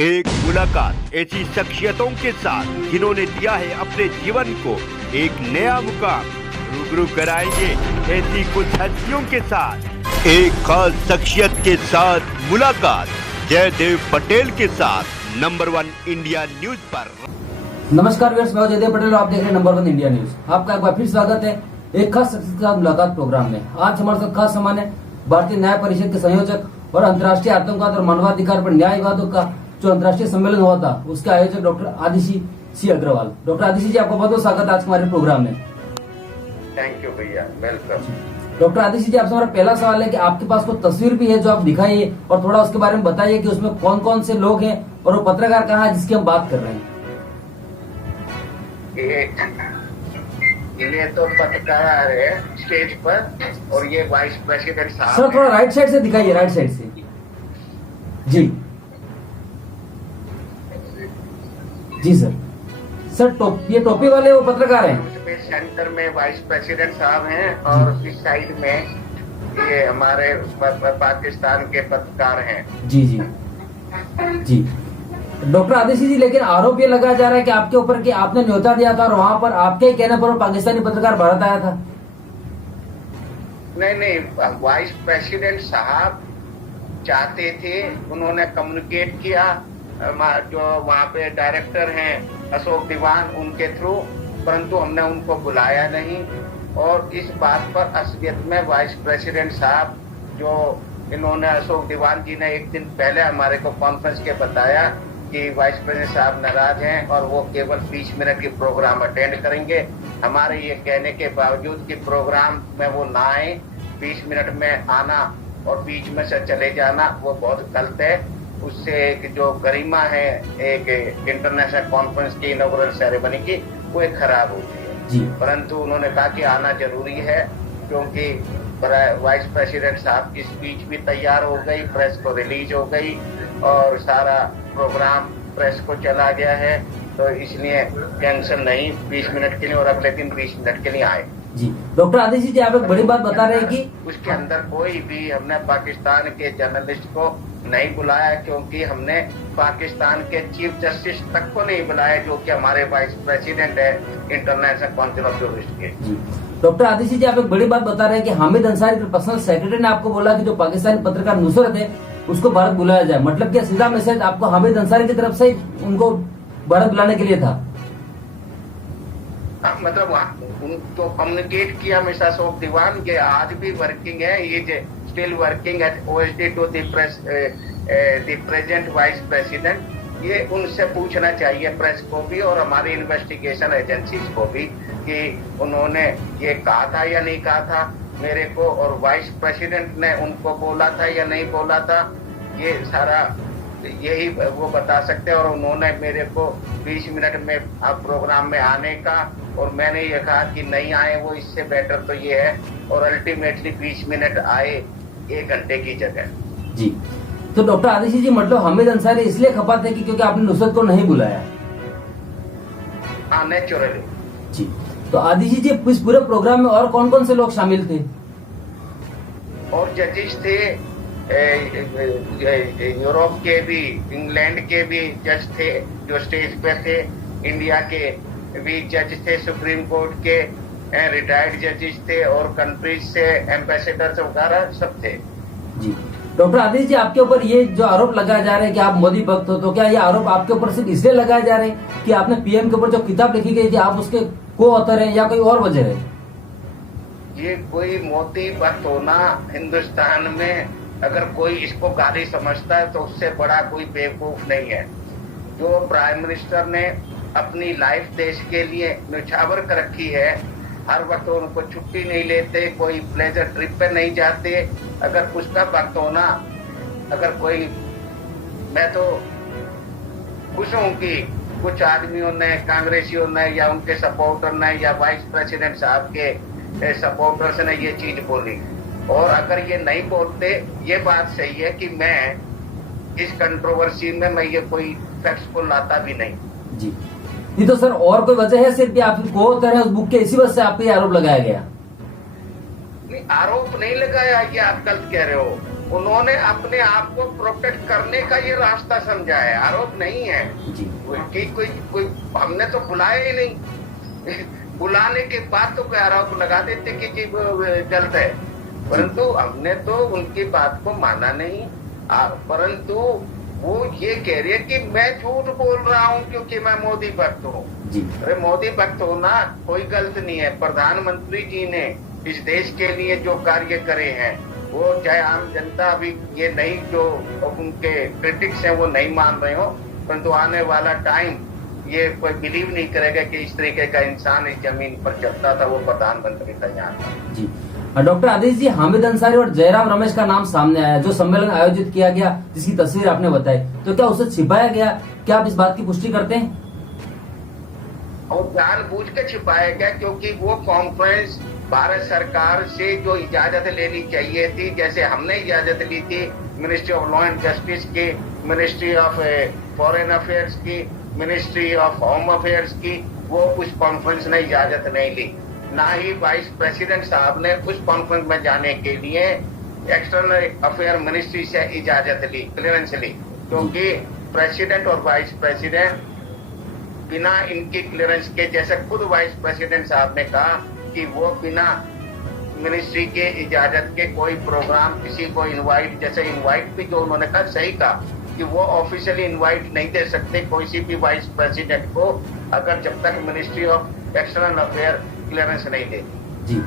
एक मुलाकात ऐसी शख्सियतों के साथ जिन्होंने दिया है अपने जीवन को एक नया मुकाम। रूबरू कराएंगे ऐसी कुछ हस्तियों के साथ एक खास शख्सियत के साथ मुलाकात जयदेव पटेल के साथ नंबर 1 इंडिया न्यूज पर। नमस्कार व्यूअर्स, मैं जयदेव पटेल, आप देख रहे हैं नंबर 1 इंडिया न्यूज। आपका एक बार फिर स्वागत है एक खास शख्सियत के साथ मुलाकात प्रोग्राम में। आज हमारे साथ खास सामान है भारतीय न्याय परिषद के संयोजक और अंतर्राष्ट्रीय आतंकवाद और मानवाधिकार पर न्यायवादों का जो अंतर्राष्ट्रीय सम्मेलन हुआ था उसके आयोजक डॉक्टर आदिशी सी अग्रवाल। डॉक्टर आदिशी जी, आपका बहुत बहुत स्वागत है आज हमारे प्रोग्राम में। थैंक यू भैया, वेलकम। डॉक्टर आदिशी जी, आपसे हमारा पहला सवाल है कि आपके पास कोई तस्वीर भी है जो आप दिखाइए और थोड़ा उसके बारे में बताइए कि उसमें कौन कौन से लोग हैं और वो पत्रकार कहाँ है जिसकी हम बात कर रहे हैं। ये तो पत्रकार है स्टेज पर और ये वाइस प्रेसिडेंट साहब। सर थोड़ा राइट साइड से दिखाइए, राइट साइड से जी। जी सर। सर ये टोपी वाले वो पत्रकार हैं। सेंटर में वाइस प्रेसिडेंट साहब हैं और इस साइड में ये हमारे पाकिस्तान के पत्रकार हैं। जी जी जी। डॉक्टर आदिशी जी, लेकिन आरोप ये लगाया जा रहा है कि आपके ऊपर कि आपने न्योता दिया था और वहाँ पर आपके ही कहने पर पाकिस्तानी पत्रकार भारत आया था। नहीं, वाइस प्रेसिडेंट साहब चाहते थे, उन्होंने कम्युनिकेट किया जो वहाँ पे डायरेक्टर हैं अशोक दीवान उनके थ्रू, परंतु हमने उनको बुलाया नहीं। और इस बात पर असलियत में वाइस प्रेसिडेंट साहब जो इन्होंने अशोक दीवान जी ने एक दिन पहले हमारे को कॉन्फ्रेंस के बताया कि वाइस प्रेसिडेंट साहब नाराज हैं और वो केवल 20 मिनट की प्रोग्राम अटेंड करेंगे। हमारे ये कहने के बावजूद कि प्रोग्राम में वो ना आए, 20 मिनट में आना और बीच में से चले जाना वो बहुत गलत है। उससे एक जो गरिमा है एक इंटरनेशनल कॉन्फ्रेंस की इनॉग्रेशन सेरेमनी की, वो एक खराब होती है। परंतु उन्होंने कहा कि आना जरूरी है क्योंकि वाइस प्रेसिडेंट साहब की स्पीच भी तैयार हो गई, प्रेस को रिलीज हो गई और सारा प्रोग्राम प्रेस को चला गया है, तो इसलिए टेंशन नहीं, 20 मिनट के लिए और अगले दिन 20 मिनट के लिए आए। जी डॉक्टर आदिशी जी, आप एक बड़ी बात बता रहे हैं कि उसके अंदर कोई भी हमने पाकिस्तान के जर्नलिस्ट को नहीं बुलाया क्योंकि हमने पाकिस्तान के चीफ जस्टिस तक को नहीं बुलाया जो कि हमारे वाइस प्रेसिडेंट है इंटरनेशनल काउंसिल ऑफ जर्नलिस्ट के। डॉक्टर आदिशी जी, आप एक बड़ी बात बता रहे हैं कि हामिद अंसारी के पर्सनल सेक्रेटरी ने आपको बोला कि जो पाकिस्तानी पत्रकार नुसरत है उसको भारत बुलाया जाए, मतलब क्या सीधा मैसेज आपको हामिद अंसारी की तरफ से उनको भारत बुलाने के लिए था? मतलब उनको कम्युनिकेट किया हमेशा अशोक दीवान, ये आज भी वर्किंग है, ये still working at OSD to the present vice president. ये उनसे पूछना चाहिए प्रेस को भी और हमारी इन्वेस्टिगेशन एजेंसीज को भी कि उन्होंने ये कहा था या नहीं कहा था मेरे को, और वाइस प्रेसिडेंट ने उनको बोला था या नहीं बोला था, ये सारा यही वो बता सकते हैं। और उन्होंने मेरे को 20 मिनट में अब प्रोग्राम में आने का, और मैंने ये कहा कि नहीं आए वो, इससे बेटर तो ये है, और अल्टीमेटली 20 मिनट आए 1 घंटे की जगह। जी तो डॉक्टर आदिशी जी, मतलब हामिद अंसारी इसलिए खपा थे कि क्योंकि आपने नुसरत को नहीं बुलाया? हाँ, नेचुरली। जी तो आदिशी जी, इस पूरे प्रोग्राम में और कौन कौन से लोग शामिल थे? और जजेस थे, यूरोप के भी, इंग्लैंड के भी जज थे जो स्टेज पे थे, इंडिया के भी जज थे, सुप्रीम कोर्ट के रिटायर्ड जजेस थे और कंट्रीज से एम्बेसडर वगैरह सब थे। जी डॉक्टर आदिश जी, आपके ऊपर ये जो आरोप लगाया जा रहा है कि आप मोदी भक्त हो, तो क्या ये आरोप आपके ऊपर सिर्फ इसलिए लगाया जा रहे हैं कि आपने पीएम के ऊपर जो किताब लिखी गई थी आप उसके को ऑथर हैं या कोई और वजह है? ये कोई मोदी भक्त होना हिंदुस्तान में अगर कोई इसको गाली समझता है तो उससे बड़ा कोई बेवकूफ नहीं है। जो प्राइम मिनिस्टर ने अपनी लाइफ देश के लिए न्यौछावर कर रखी है, हर वक्त उनको छुट्टी नहीं लेते, कोई प्लेजर ट्रिप पे नहीं जाते, अगर उसका वक्त होना, अगर कोई, मैं तो खुश हूँ कि कुछ आदमियों ने, कांग्रेसियों ने या उनके सपोर्टर ने या वाइस प्रेसिडेंट साहब के सपोर्टर्स ने ये चीज बोली। और अगर ये नहीं बोलते, ये बात सही है कि मैं इस कंट्रोवर्सी में मैं ये कोई फैक्ट्स को लाता भी नहीं। जी नहीं तो सर और कोई वजह है सिर्फ आप को तरह उस बुक के इसी वजह से आप पे आरोप लगाया गया? नहीं, आरोप नहीं लगाया, ये आप गलत कह रहे हो। उन्होंने अपने आप को प्रोटेक्ट करने का ये रास्ता समझा है, आरोप नहीं है जी कि कोई हमने तो बुलाया ही नहीं बुलाने के बाद तो कोई आरोप लगा देते कि गलत है, परंतु हमने तो उनकी बात को माना नहीं। परंतु वो ये कह रही है कि मैं झूठ बोल रहा हूँ क्योंकि मैं मोदी भक्त हूँ। जी अरे मोदी भक्त होना कोई गलत नहीं है। प्रधानमंत्री जी ने इस देश के लिए जो कार्य करे हैं, वो चाहे आम जनता अभी ये नहीं, जो उनके क्रिटिक्स हैं वो नहीं मान रहे हो, परंतु आने वाला टाइम ये कोई बिलीव नहीं करेगा कि इस तरीके का इंसान इस जमीन पर चलता था, वो प्रधानमंत्री था यहाँ का। जी डॉक्टर आदेश जी, हामिद अंसारी और जयराम रमेश का नाम सामने आया, जो सम्मेलन आयोजित किया गया जिसकी तस्वीर आपने बताई, तो क्या उसे छिपाया गया? क्या आप इस बात की पुष्टि करते हैं? और जानबूझ के छिपाया गया क्योंकि वो कॉन्फ्रेंस भारत सरकार से जो इजाजत लेनी चाहिए थी, जैसे हमने इजाजत ली थी ministry of law and justice की, मिनिस्ट्री ऑफ फॉरेन अफेयर्स की, मिनिस्ट्री ऑफ होम अफेयर्स की, वो उस कॉन्फ्रेंस ने इजाजत नहीं ली। ना ही वाइस प्रेसिडेंट साहब ने उस कॉन्फ्रेंस में जाने के लिए एक्सटर्नल अफेयर मिनिस्ट्री से इजाजत ली, क्लियरेंस ली, क्योंकि प्रेसिडेंट और वाइस प्रेसिडेंट बिना इनकी क्लियरेंस के, जैसे खुद वाइस प्रेसिडेंट साहब ने कहा कि वो बिना मिनिस्ट्री के इजाजत के कोई प्रोग्राम किसी को इनवाइट, जैसे इनवाइट भी जो उन्होंने कहा सही कहा कि वो ऑफिशियली इनवाइट नहीं दे सकते किसी भी वाइस प्रेसिडेंट को, अगर जब तक ministry of external affair clearance नहीं देती। जी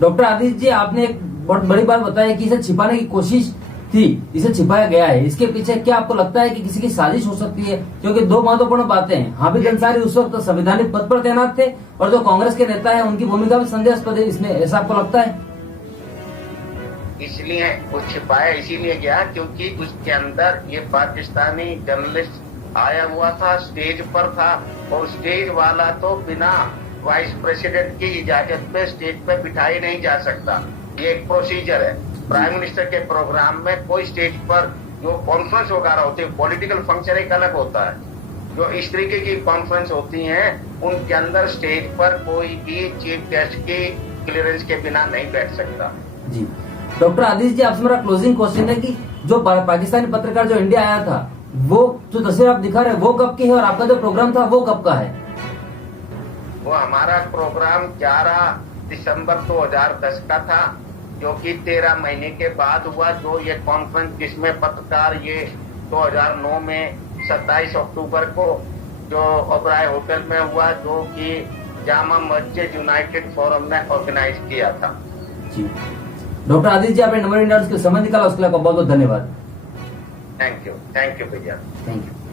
डॉक्टर आदित्य जी, आपने एक बहुत बड़ी बात बताई कि इसे छिपाने की कोशिश थी, इसे छिपाया गया है। इसके पीछे क्या आपको लगता है कि किसी की साजिश हो सकती है? क्योंकि दो महत्वपूर्ण बातें हैं, हामिद अंसारी उस वक्त संवैधानिक पद पर तैनात थे और जो कांग्रेस के नेता है उनकी भूमिका भी संदेहास्पद है इसमें, ऐसा आपको लगता है? इसलिए वो छिपाया इसीलिए गया क्योंकि उसके अंदर ये पाकिस्तानी जर्नलिस्ट आया हुआ था, स्टेज पर था, और स्टेज वाला तो बिना वाइस प्रेसिडेंट की इजाजत पे स्टेज पे बिठाई नहीं जा सकता। ये एक प्रोसीजर है। प्राइम मिनिस्टर के प्रोग्राम में कोई स्टेज पर जो कॉन्फ्रेंस वगैरह होती है, पॉलिटिकल फंक्शन एक अलग होता है, जो इस तरीके की कॉन्फ्रेंस होती हैं उनके अंदर स्टेज पर कोई भी चीफ गेस्ट की क्लियरेंस के बिना नहीं बैठ सकता। जी डॉक्टर आदित्य जी, आपसे मेरा क्लोजिंग क्वेश्चन है कि जो पाकिस्तानी पत्रकार जो इंडिया आया था, वो जो तस्वीर आप दिखा रहे हैं वो कब की है और आपका जो प्रोग्राम था वो कब का है? वो हमारा प्रोग्राम 11 दिसंबर 2010 का था, जो कि 13 महीने के बाद हुआ। जो ये कॉन्फ्रेंस जिसमें पत्रकार ये 2009 में 27 अक्टूबर को जो ओबराय होटल में हुआ, जो कि जामा मस्जिद यूनाइटेड फोरम ने ऑर्गेनाइज किया था। जी डॉक्टर आदित्य जी, आपने नंबर इंडिया के समय निकाला, उसके लिए आपका बहुत बहुत धन्यवाद। थैंक यू भैया। Thank you.